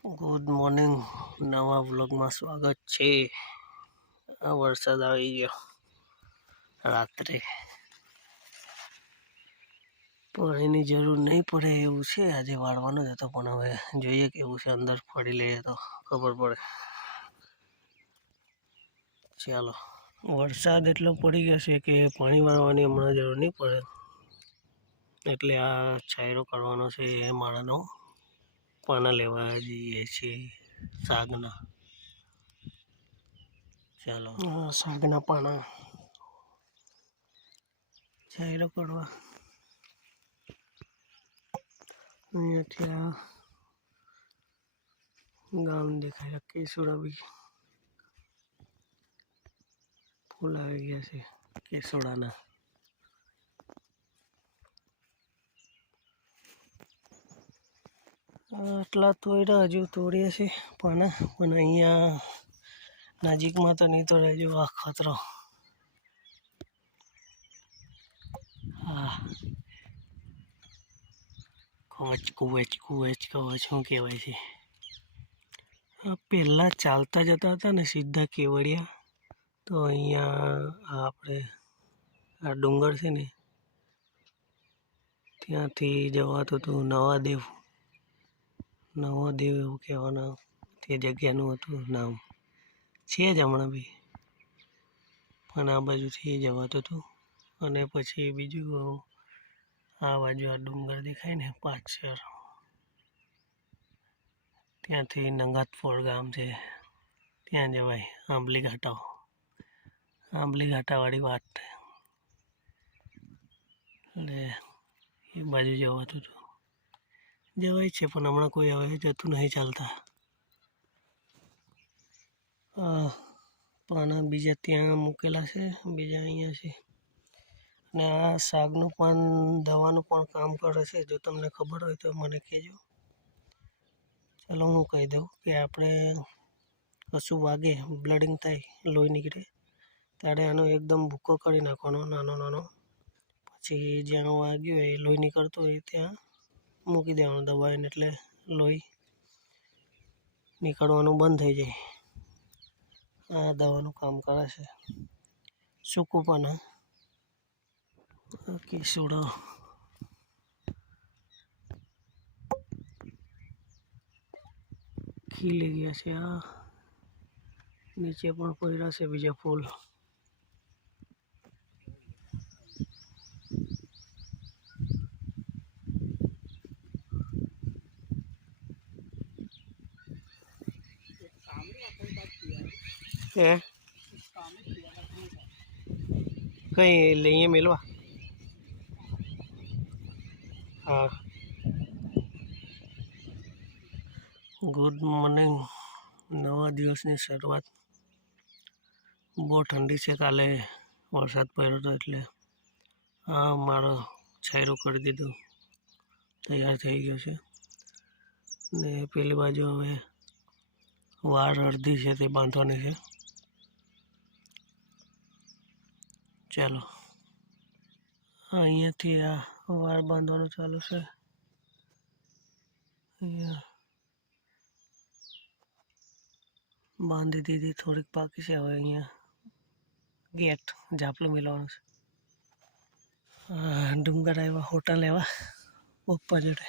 Good morning, નવા વ્લોગમાં સ્વાગત છે। આ વરસાદ આવી ગયો રાત્રે, પાણીની જરૂર નહીં પડે એવું છે। આજે વાળવાનો જ હતો પણ હવે જોઈએ કેવું છે, અંદર ફરી લઈએ તો ખબર પડે। ચાલો, વરસાદ એટલો પડી ગયો છે કે પાણી વાળવાની હમણાં જરૂર નહીં પડે, એટલે આ છાયરો કાઢવાનો છે। એ માળાનો પાના લેવા જઈએ છીએ શાકના। ચાલો, શાકના પાના છાયરો કાઢવા અહીંયાથી આ ગામ દેખાય, કેસુડા બી ફૂલ આવી ગયા છે કેસુડાના। આટલા તોડ્યા, હજુ તોડ્યા છે પાના, પણ અહીંયા નજીકમાં તો નહીં તોડે। જો આ ખતરો, હા કવચ કુવેચ કુવેચ કવચ શું કહેવાય છે। પહેલાં ચાલતા જતા હતા ને સીધા કેવડિયા, તો અહીંયા આપણે આ ડુંગર છે ને ત્યાંથી જવાતું હતું નવાદેવ એવું કહેવાના તે જગ્યાનું હતું નામ, છે જ હમણાં બી, પણ આ બાજુથી જવાતું હતું। અને પછી બીજું આ બાજુ આ ડુંગર દેખાય ને પાછળ, ત્યાંથી નંગાતપોર ગામ છે, ત્યાં જવાય। આંબલી ઘાટાવાળી વાત, એટલે એ બાજુ જવાતું હતું, જવાય છે પણ હમણાં કોઈ હવે જતું નહીં ચાલતા। પાના બીજા ત્યાં મૂકેલા છે, બીજા અહીંયા છે। અને આ શાકનું પાન દવાનું પણ કામ કરે છે, જો તમને ખબર હોય તો મને કહેજો। ચાલો હું કહી દઉં કે આપણે કશું વાગે, બ્લડિંગ થાય, લોહી નીકળે, ત્યારે આનો એકદમ ભૂકો કરી નાખવાનો નાનો નાનો, પછી જ્યાં વાગ્યું હોય લોહી નીકળતું હોય ત્યાં મૂકી દેવાનું દબાવીને, એટલે લોહી નીકળવાનું બંધ થઈ જાય। આ દવાનું કામ કરે છે સૂકું પાના, કેસુડા ખીલી ગયા છે। આ નીચે પણ પડ્યા છે બીજા ફૂલ। કઈ લઈએ મેલવા, હા। ગુડ મોર્નિંગ, નવા દિવસની શરૂઆત। બહુ ઠંડી છે, કાલે વરસાદ પડ્યો હતો એટલે હા મારો છાયરો કરી દીધું, તૈયાર થઈ ગયો છે। ને પેલી બાજુ હવે વાર અડધી છે તે બાંધવાની છે। ચાલો, અહીંયાથી આ વાર બાંધવાનું ચાલુ છે। અહીંયા બાંધી દીધી, થોડીક બાકી છે, હવે અહીંયા ગેટ ઝાપલું મિલવાનું છે। ડુંગર આવ્યા હોટલ લેવા પપ્પા જોડે,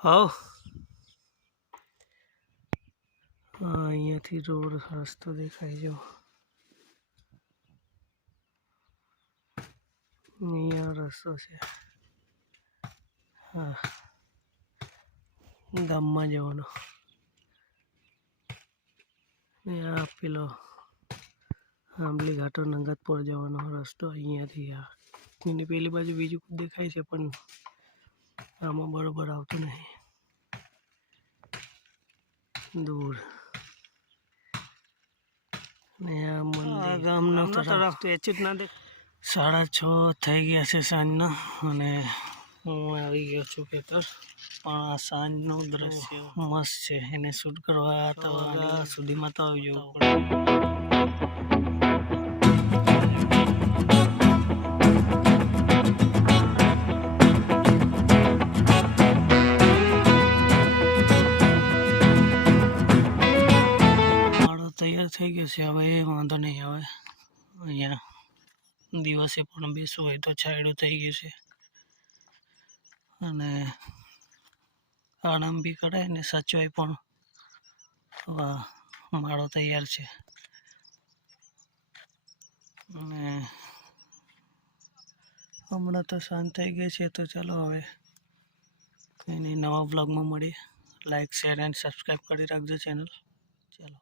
હા। અહીંયાથી રોડ રસ્તો દેખાય, જો અહીંયા રસ્તો છે, હા ગામમાં જવાનો। આ પેલો આંબલી ઘાટો નંગતપોર જવાનો રસ્તો અહીંયાથી, આ એની પેલી બાજુ બીજું દેખાય છે પણ આમાં બરોબર આવતું નહીં, દૂર। ને આ ગામનો તરફ તો એચ જ ના દેખ। 6:30 થઈ ગયા છે સાંજના, અને હું આવી ગયો છું ખેતર, પણ આ સાંજનું દ્રશ્ય મસ્ત છે, એને શૂટ કરવા તો સુધીમાં તો આવી જવું પડે। ગયું છે. હવે વાંધો નહીં આવે. અહીંયા દિવસે પણ બેસવું હોય તો છાંયડું થઈ ગયું છે, અને આરામ બી કરાય ને સચવાય પણ. માળો તૈયાર છે, અને હમણાં તો શાંત થઈ ગઈ છે. તો ચાલો હવે કંઈ નહીં, નવા બ્લોગમાં મળીએ. લાઈક, શેર એન્ડ સબસ્ક્રાઈબ કરી રાખજો ચેનલ. ચાલો.